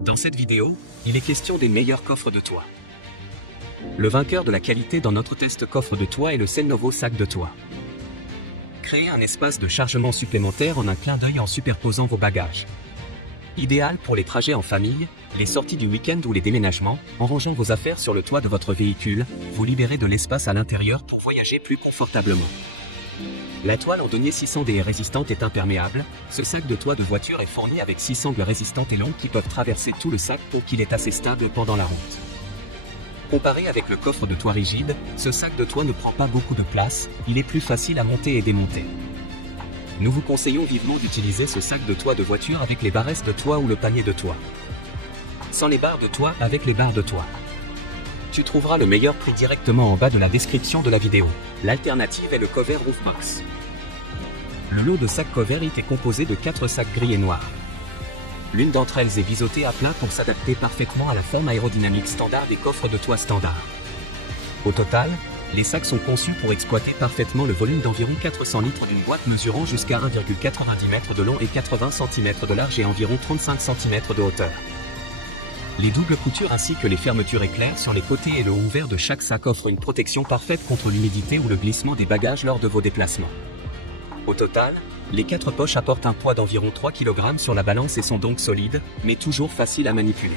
Dans cette vidéo, il est question des meilleurs coffres de toit. Le vainqueur de la qualité dans notre test coffre de toit est le Cenovo sac de toit. Créez un espace de chargement supplémentaire en un clin d'œil en superposant vos bagages. Idéal pour les trajets en famille, les sorties du week-end ou les déménagements, en rangeant vos affaires sur le toit de votre véhicule, vous libérez de l'espace à l'intérieur pour voyager plus confortablement. La toile en denier 600D est résistante et imperméable. Ce sac de toit de voiture est fourni avec 6 sangles résistantes et longues qui peuvent traverser tout le sac pour qu'il est assez stable pendant la route. Comparé avec le coffre de toit rigide, ce sac de toit ne prend pas beaucoup de place, il est plus facile à monter et démonter. Nous vous conseillons vivement d'utiliser ce sac de toit de voiture avec les barresses de toit ou le panier de toit. Sans les barres de toit, avec les barres de toit. Tu trouveras le meilleur prix directement en bas de la description de la vidéo. L'alternative est le cover Roofbox. Le lot de sacs Coverit est composé de 4 sacs gris et noirs. L'une d'entre elles est biseautée à plat pour s'adapter parfaitement à la forme aérodynamique standard des coffres de toit standard. Au total, les sacs sont conçus pour exploiter parfaitement le volume d'environ 400 litres d'une boîte mesurant jusqu'à 1,90 m de long et 80 cm de large et environ 35 cm de hauteur. Les doubles coutures ainsi que les fermetures éclairs sur les côtés et le haut ouvert de chaque sac offrent une protection parfaite contre l'humidité ou le glissement des bagages lors de vos déplacements. Au total, les 4 poches apportent un poids d'environ 3 kg sur la balance et sont donc solides, mais toujours faciles à manipuler.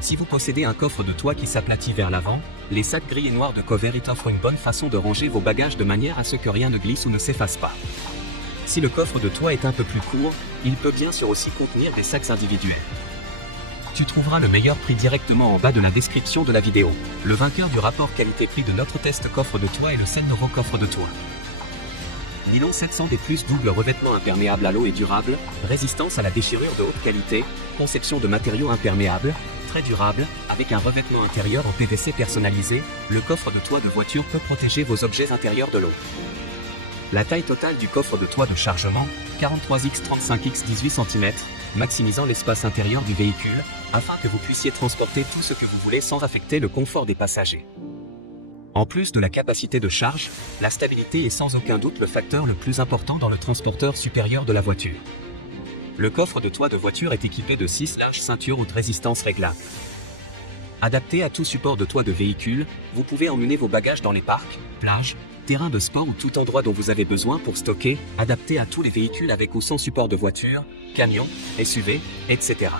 Si vous possédez un coffre de toit qui s'aplatit vers l'avant, les sacs gris et noirs de Coverit offrent une bonne façon de ranger vos bagages de manière à ce que rien ne glisse ou ne s'efface pas. Si le coffre de toit est un peu plus court, il peut bien sûr aussi contenir des sacs individuels. Tu trouveras le meilleur prix directement en bas de la description de la vidéo. Le vainqueur du rapport qualité-prix de notre test coffre de toit est le Cenovo coffre de toit. Nylon 700D+, double revêtement imperméable à l'eau et durable, résistance à la déchirure de haute qualité, conception de matériaux imperméables, très durable, avec un revêtement intérieur en PVC personnalisé, le coffre de toit de voiture peut protéger vos objets intérieurs de l'eau. La taille totale du coffre de toit de chargement, 43x35x 18 cm, maximisant l'espace intérieur du véhicule, afin que vous puissiez transporter tout ce que vous voulez sans affecter le confort des passagers. En plus de la capacité de charge, la stabilité est sans aucun doute le facteur le plus important dans le transporteur supérieur de la voiture. Le coffre de toit de voiture est équipé de 6 larges ceintures haute résistance réglables. Adapté à tout support de toit de véhicule, vous pouvez emmener vos bagages dans les parcs, plages, terrains de sport ou tout endroit dont vous avez besoin pour stocker, adapté à tous les véhicules avec ou sans support de voiture, camions, SUV, etc.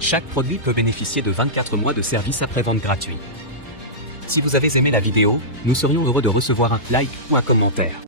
Chaque produit peut bénéficier de 24 mois de service après-vente gratuit. Si vous avez aimé la vidéo, nous serions heureux de recevoir un like ou un commentaire.